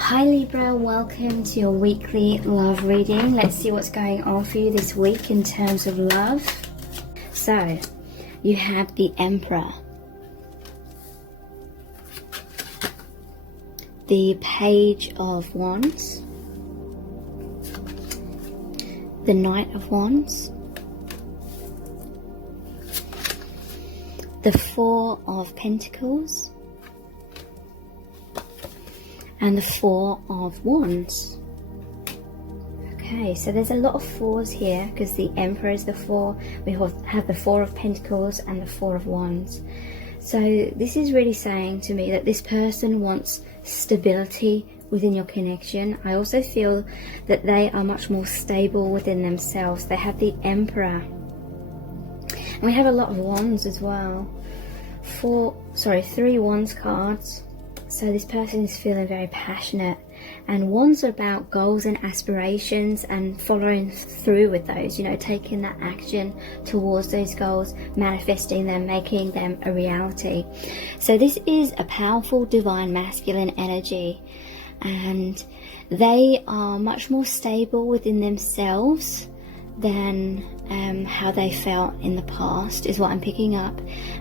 Hi Libra, welcome to your weekly love reading. Let's see what's going on for you this week in terms of love. So, you have the Emperor, the Page of Wands, the Knight of Wands, the Four of Pentacles, and the Four of Wands. Okay, so there's a lot of fours here because the Emperor is the four. We have the Four of Pentacles and the Four of Wands. So this is really saying to me that this person wants stability within your connection. I also feel that they are much more stable within themselves. They have the Emperor. And we have a lot of Wands as well. 3 Wands cards. So this person is feeling very passionate, and Wands are about goals and aspirations and following through with those, you know, taking that action towards those goals, manifesting them, making them a reality. So this is a powerful divine masculine energy, and they are much more stable within themselves than how they felt in the past, is what I'm picking up.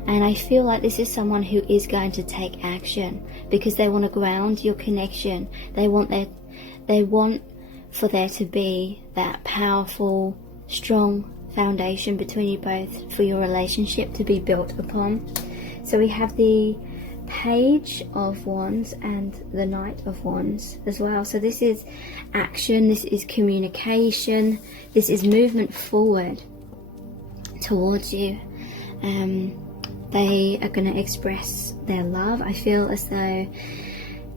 And I feel like this is someone who is going to take action because they want to ground your connection. They want for there to be that powerful, strong foundation between you both for your relationship to be built upon. So we have the Page of Wands and the Knight of Wands as well. So this is action, this is communication, this is movement forward towards you. They are going to express their love. I feel as though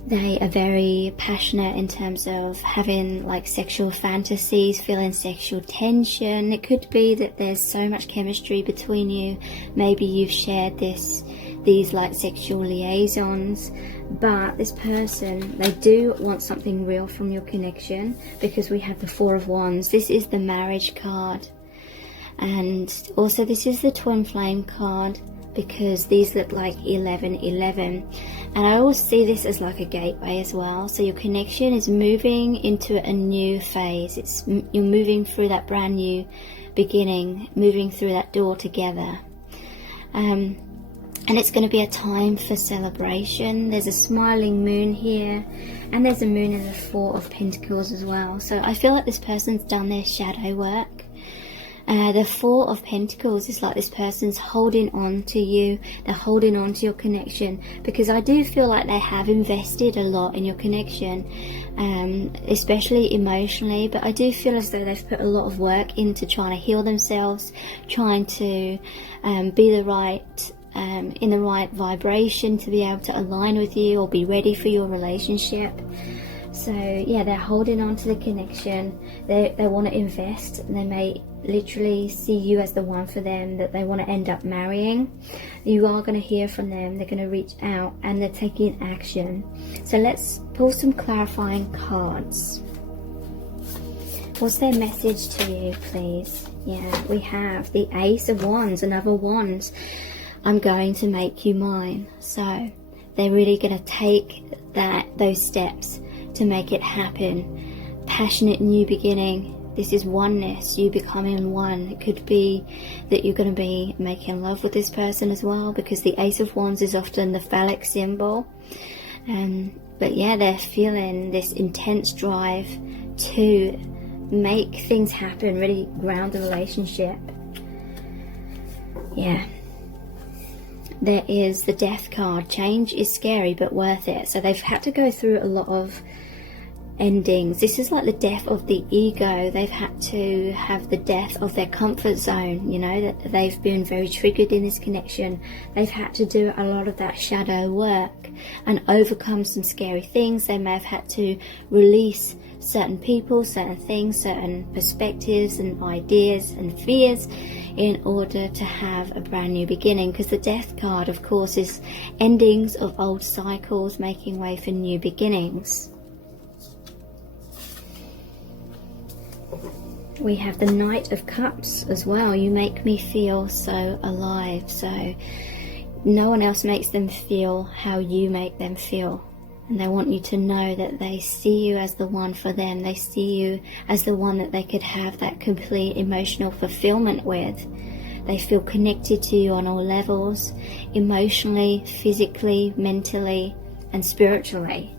they are very passionate in terms of having like sexual fantasies, feeling sexual tension. It could be that there's so much chemistry between you. Maybe you've shared these like sexual liaisons, but this person, they do want something real from your connection because we have the Four of Wands. This is the marriage card, and also this is the twin flame card because these look like 1111, and I always see this as like a gateway as well. So your connection is moving into a new phase. You're moving through that brand new beginning, moving through that door together. And it's going to be a time for celebration. There's a smiling moon here, and there's a moon in the Four of Pentacles as well. So I feel like this person's done their shadow work. The Four of Pentacles is like this person's holding on to you. They're holding on to your connection because I do feel like they have invested a lot in your connection, especially emotionally. But I do feel as though they've put a lot of work into trying to heal themselves, trying to be the right in the right vibration to be able to align with you or be ready for your relationship. So yeah, they're holding on to the connection. They want to invest, and they may literally see you as the one for them that they want to end up marrying. You are going to hear from them. They're going to reach out and they're taking action. So let's pull some clarifying cards. What's their message to you, please? Yeah, we have the Ace of Wands, another Wands. I'm going to make you mine. So they're really going to take those steps to make it happen. Passionate new beginning. This is oneness, you becoming one. It could be that you're going to be making love with this person as well, because the Ace of Wands is often the phallic symbol. But yeah, they're feeling this intense drive to make things happen, really ground the relationship. Yeah. There is the Death card. Change is scary but worth it. So they've had to go through a lot of endings. This is like the death of the ego. They've had to have the death of their comfort zone, you know, that they've been very triggered in this connection. They've had to do a lot of that shadow work and overcome some scary things. They may have had to release certain people, certain things, certain perspectives and ideas and fears in order to have a brand new beginning, because the Death card, of course, is endings of old cycles, making way for new beginnings. We have the Knight of Cups as well. You make me feel so alive. So no one else makes them feel how you make them feel. And they want you to know that they see you as the one for them. They see you as the one that they could have that complete emotional fulfillment with. They feel connected to you on all levels, emotionally, physically, mentally, and spiritually.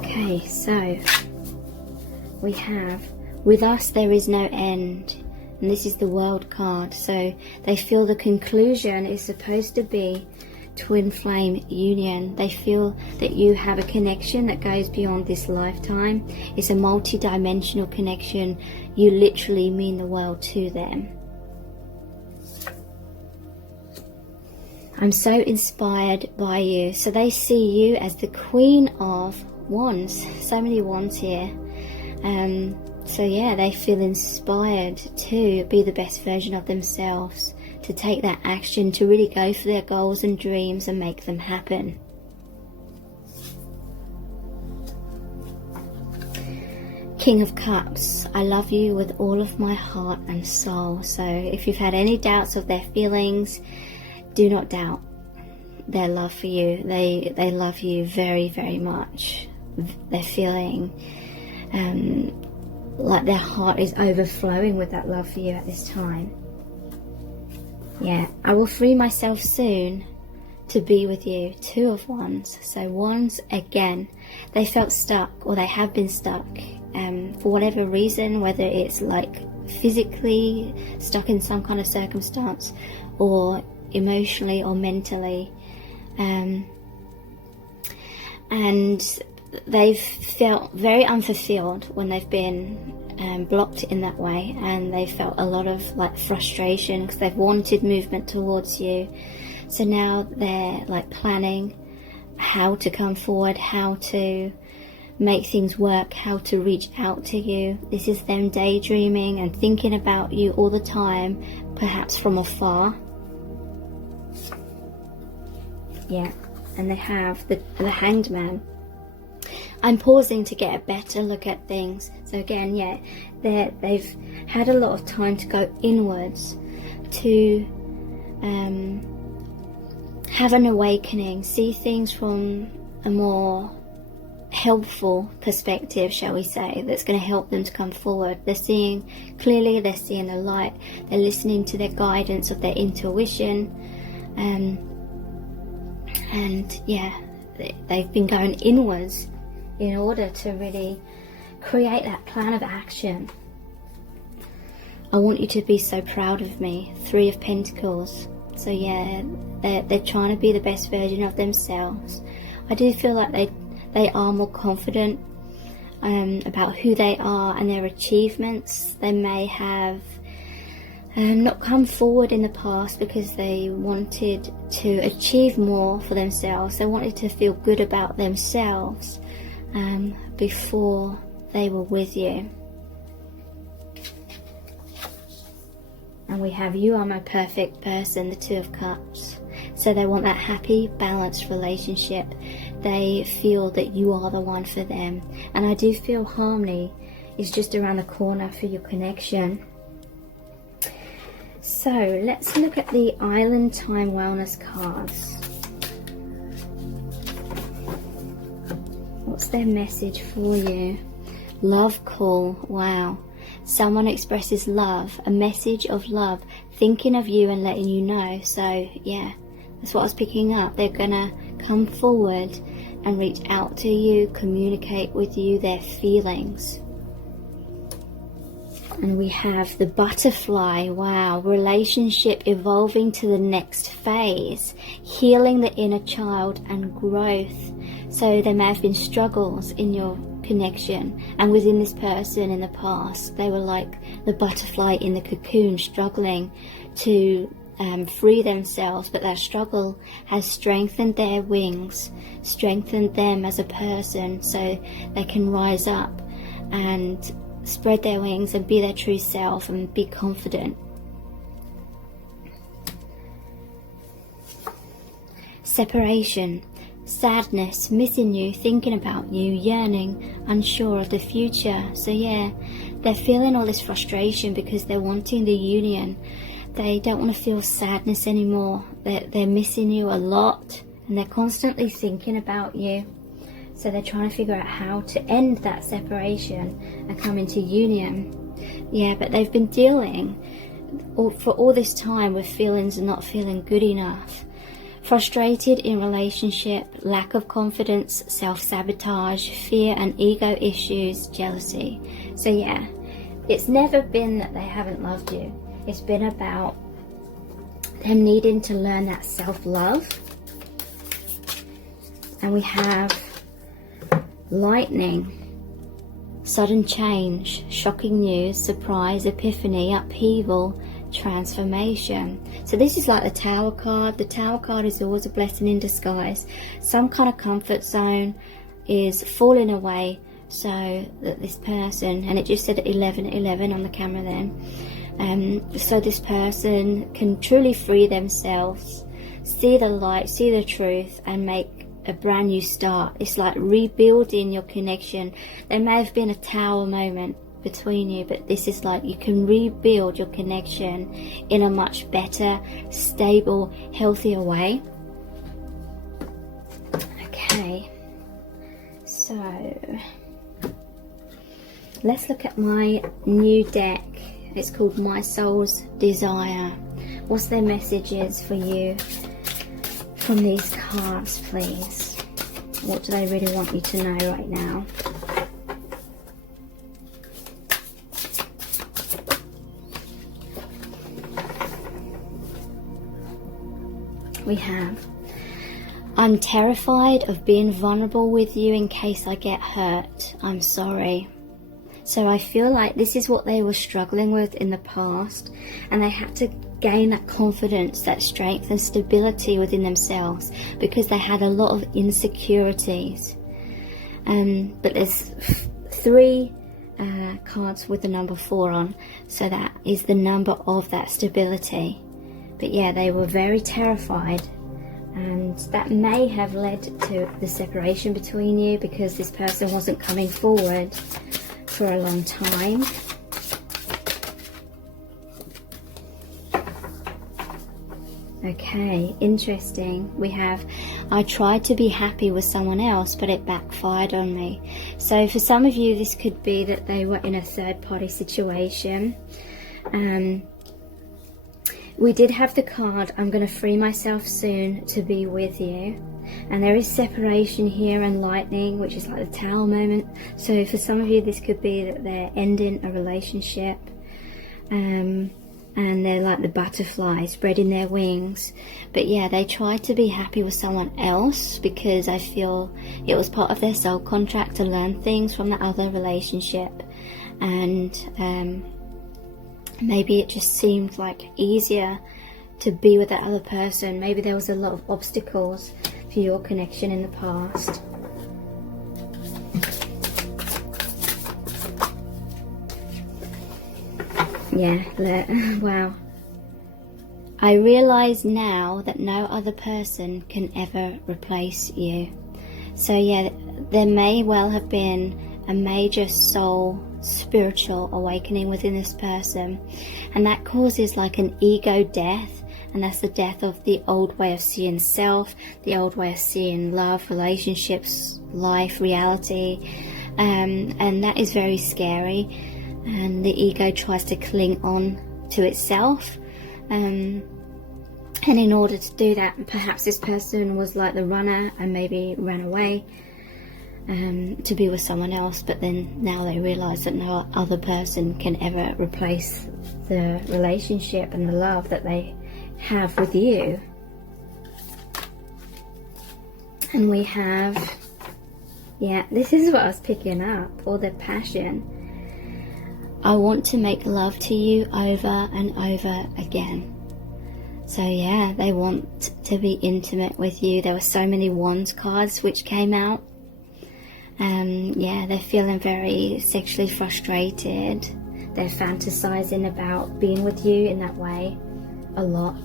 Okay, so we have, with us there is no end, and this is the World card. So they feel the conclusion is supposed to be twin flame union. They feel that you have a connection that goes beyond this lifetime. It's a multi-dimensional connection. You literally mean the world to them. I'm so inspired by you. So they see you as the Queen of Wands. So many wands here. So yeah, they feel inspired to be the best version of themselves, to take that action, to really go for their goals and dreams and make them happen. King of Cups, I love you with all of my heart and soul. So if you've had any doubts of their feelings, do not doubt their love for you. They love you very, very much. They're feeling like their heart is overflowing with that love for you at this time. Yeah, I will free myself soon to be with you. Two of Wands. So Wands, again, they felt stuck, or they have been stuck for whatever reason, whether it's like physically stuck in some kind of circumstance, or emotionally or mentally, and they've felt very unfulfilled when they've been blocked in that way, and they felt a lot of like frustration because they've wanted movement towards you. So now they're like planning how to come forward, how to make things work, how to reach out to you. This is them daydreaming and thinking about you all the time, perhaps from afar. Yeah, and they have the Hanged Man. I'm pausing to get a better look at things. So again, yeah, they've had a lot of time to go inwards, to have an awakening, see things from a more helpful perspective, shall we say, that's going to help them to come forward. They're seeing clearly, they're seeing the light, they're listening to their guidance of their intuition, and yeah, they've been going inwards in order to really create that plan of action. I want you to be so proud of me. Three of Pentacles. So yeah, they're trying to be the best version of themselves. I do feel like they are more confident about who they are and their achievements. They may have not come forward in the past because they wanted to achieve more for themselves. They wanted to feel good about themselves before they were with you. And we have you are my perfect person, the Two of Cups. So they want that happy, balanced relationship. They feel that you are the one for them. And I do feel harmony is just around the corner for your connection. So let's look at the Island Time Wellness cards. What's their message for you? Love call. Wow. Someone expresses love, a message of love, thinking of you and letting you know. So yeah, that's what I was picking up. They're gonna come forward and reach out to you, communicate with you their feelings. And we have the Butterfly. Wow, relationship evolving to the next phase, healing the inner child and growth. So there may have been struggles in your connection and within this person in the past. They were like the butterfly in the cocoon, struggling to free themselves, but that struggle has strengthened their wings, strengthened them as a person, so they can rise up and spread their wings and be their true self and be confident. Separation. sadness, missing you, thinking about you, yearning, unsure of the future. So yeah, they're feeling all this frustration because they're wanting the union. They don't want to feel sadness anymore. They're missing you a lot, and they're constantly thinking about you. So they're trying to figure out how to end that separation and come into union. Yeah, but they've been dealing for all this time with feelings of not feeling good enough. Frustrated in relationship, lack of confidence, self-sabotage, fear and ego issues, jealousy. So yeah, it's never been that they haven't loved you. It's been about them needing to learn that self-love. And we have lightning, sudden change, shocking news, surprise, epiphany, upheaval, transformation. So this is like the Tower card. The Tower card is always a blessing in disguise. Some kind of comfort zone is falling away, so that this person, and it just said 1111 on the camera then, so this person can truly free themselves, see the light, see the truth, and make a brand new start. It's like rebuilding your connection. There may have been a tower moment between you, but this is like you can rebuild your connection in a much better, stable, healthier way. Okay, so let's look at my new deck. It's called My Soul's Desire. What's their messages for you from these cards, please? What do they really want you to know right now? We have, I'm terrified of being vulnerable with you in case I get hurt. I'm sorry. So I feel like this is what they were struggling with in the past, and they had to gain that confidence, that strength and stability within themselves because they had a lot of insecurities. But there's 3 cards with the number 4 on, so that is the number of that stability. But yeah, they were very terrified, and that may have led to the separation between you because this person wasn't coming forward for a long time. Okay, interesting. We have, I tried to be happy with someone else, but it backfired on me. So for some of you, this could be that they were in a third-party situation. We did have the card, I'm going to free myself soon to be with you. And there is separation here and lightning, which is like the Tower moment. So for some of you, this could be that they're ending a relationship. And they're like the butterflies spreading their wings. But yeah, they tried to be happy with someone else because I feel it was part of their soul contract to learn things from the other relationship. And maybe it just seemed like easier to be with that other person. Maybe there was a lot of obstacles for your connection in the past. Yeah, wow. I realise now that no other person can ever replace you. So yeah, there may well have been a major soul spiritual awakening within this person, and that causes like an ego death, and that's the death of the old way of seeing self, the old way of seeing love, relationships, life, reality, and that is very scary. And the ego tries to cling on to itself, and in order to do that, perhaps this person was like the runner and maybe ran away to be with someone else, but then now they realize that no other person can ever replace the relationship and the love that they have with you. And we have, yeah, this is what I was picking up, all the passion. I want to make love to you over and over again. So yeah, they want to be intimate with you. There were so many Wands cards which came out. Yeah, they're feeling very sexually frustrated. They're fantasizing about being with you in that way a lot.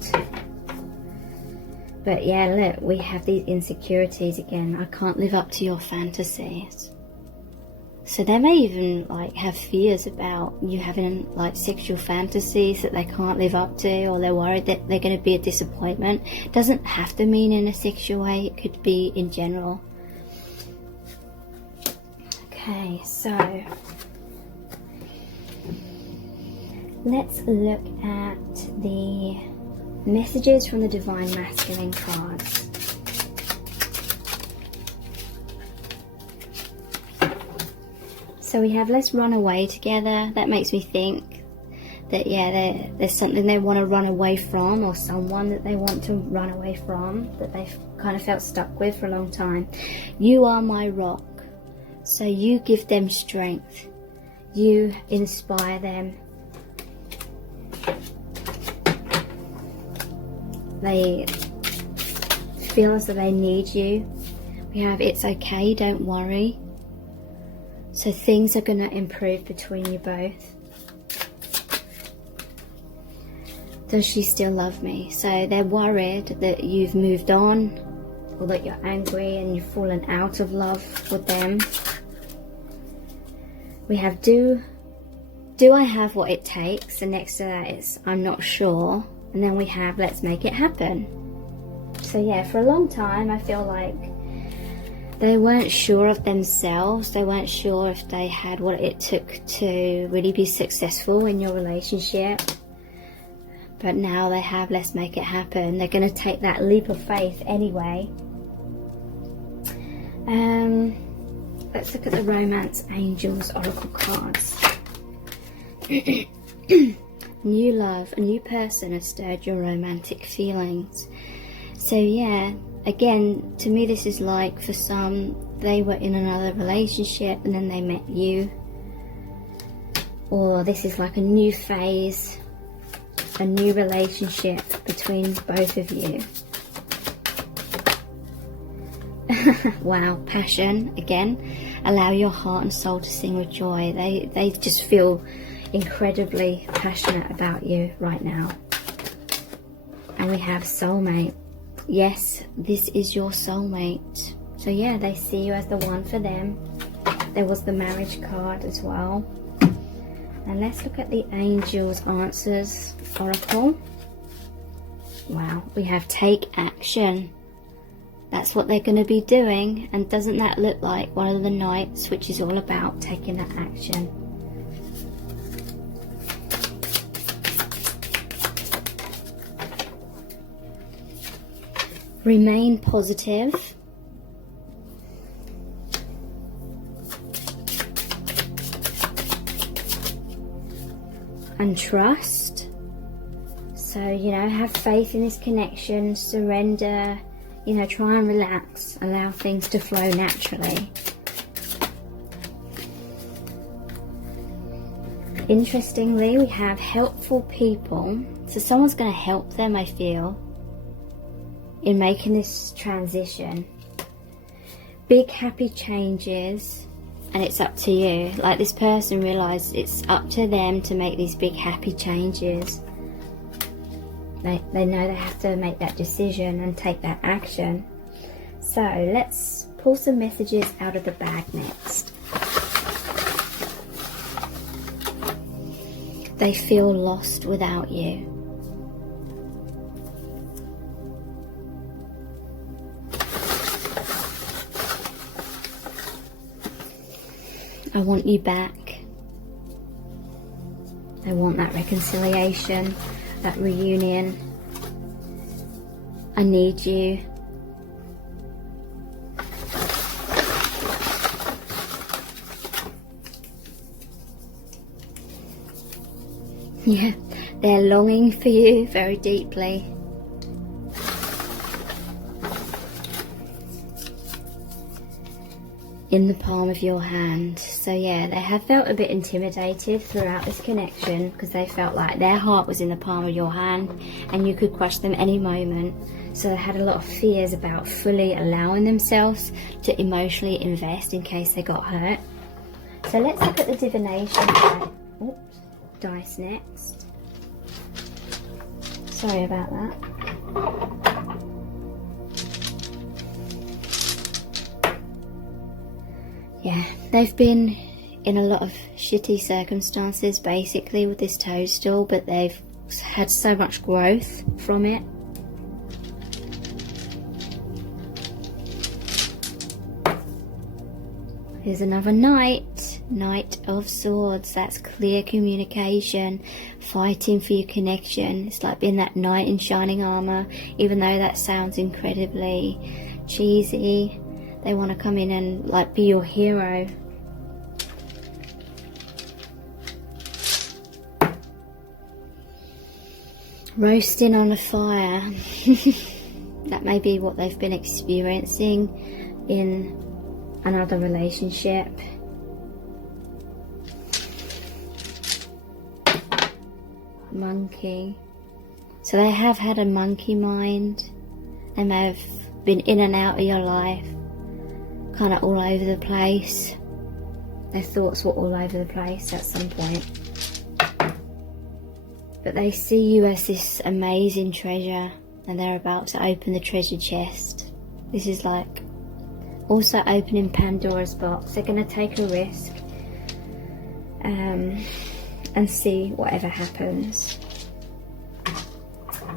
But yeah, look, we have these insecurities again. I can't live up to your fantasies. So they may even like have fears about you having like sexual fantasies that they can't live up to, or they're worried that they're going to be a disappointment. It doesn't have to mean in a sexual way, it could be in general. Okay, so let's look at the messages from the Divine Masculine cards. So we have let's run away together. That makes me think that, yeah, there's something they want to run away from, or someone that they want to run away from that they've kind of felt stuck with for a long time. You are my rock. So you give them strength. You inspire them. They feel as though they need you. We have it's okay, don't worry. So things are going to improve between you both. Does she still love me? So they're worried that you've moved on, or that you're angry and you've fallen out of love with them. We have do I have what it takes? And next to that is I'm not sure. And then we have let's make it happen. So yeah, for a long time I feel like they weren't sure of themselves. They weren't sure if they had what it took to really be successful in your relationship. But now they have let's make it happen. They're going to take that leap of faith anyway. Let's look at the Romance Angels Oracle cards. New love, a new person has stirred your romantic feelings. So yeah, again, to me this is like, for some, they were in another relationship and then they met you. Or this is like a new phase, a new relationship between both of you. Wow, passion, again. Allow your heart and soul to sing with joy. They just feel incredibly passionate about you right now. And we have soulmate. Yes, this is your soulmate. So yeah, they see you as the one for them. There was the marriage card as well. And let's look at the Angels Answers Oracle. Wow, we have take action. That's what they're going to be doing. And doesn't that look like one of the Knights, which is all about taking that action? Remain positive. And trust. So, you know, have faith in this connection, surrender, you know, try and relax, allow things to flow naturally. Interestingly, we have helpful people. So someone's going to help them, I feel, in making this transition. Big happy changes, and it's up to you. Like, this person realizes it's up to them to make these big happy changes. They know they have to make that decision and take that action. So let's pull some messages out of the bag next. They feel lost without you. I want you back. I want that reconciliation, that reunion. I need you. Yeah, they're longing for you very deeply. In the palm of your hand. So yeah, they have felt a bit intimidated throughout this connection, because they felt like their heart was in the palm of your hand and you could crush them any moment. So they had a lot of fears about fully allowing themselves to emotionally invest in case they got hurt. So let's look at the divination dice next. Sorry about that. Yeah, they've been in a lot of shitty circumstances basically with this toadstool, but they've had so much growth from it. Here's another Knight of Swords. That's clear communication, fighting for your connection. It's like being that knight in shining armor, even though that sounds incredibly cheesy. They want to come in and like be your hero. Roasting on a fire. That may be what they've been experiencing in another relationship. Monkey. So they have had a monkey mind. They may have been in and out of your life, kind of all over the place. Their thoughts were all over the place at some point. But they see you as this amazing treasure, and they're about to open the treasure chest. This is like also opening Pandora's box. They're going to take a risk and see whatever happens.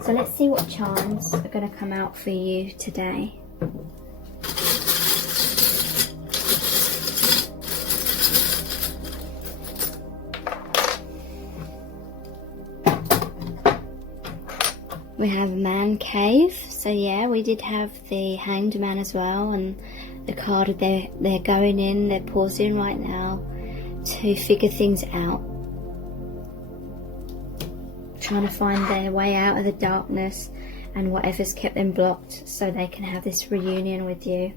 So let's see what charms are going to come out for you today. We have Man Cave. So yeah, we did have the Hanged Man as well, and the card they're going in, they're pausing right now to figure things out, trying to find their way out of the darkness and whatever's kept them blocked so they can have this reunion with you.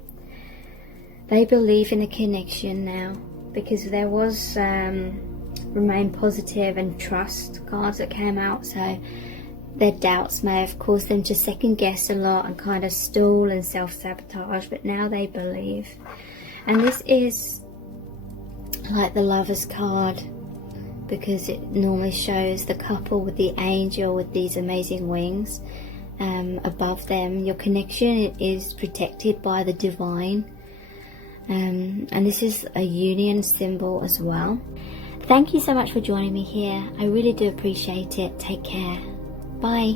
They believe in a connection now, because there was remain positive and trust cards that came out, so their doubts may have caused them to second guess a lot and kind of stall and self-sabotage, but now they believe. And this is like the Lover's card, because it normally shows the couple with the angel with these amazing wings above them. Your connection is protected by the divine, and this is a union symbol as well. Thank you so much for joining me here. I really do appreciate it. Take care. Bye.